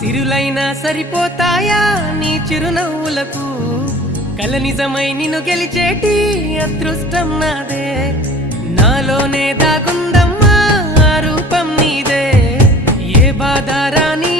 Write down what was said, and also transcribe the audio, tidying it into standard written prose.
సిరులైనా సరిపోతాయా నీ చిరునవ్వులకు కల నిజమై నిన్ను గెలిచేటి అదృష్టం నాదే నాలోనే దాగుందమ్మా ఆ రూపం నీదే ఏ బాధ రాని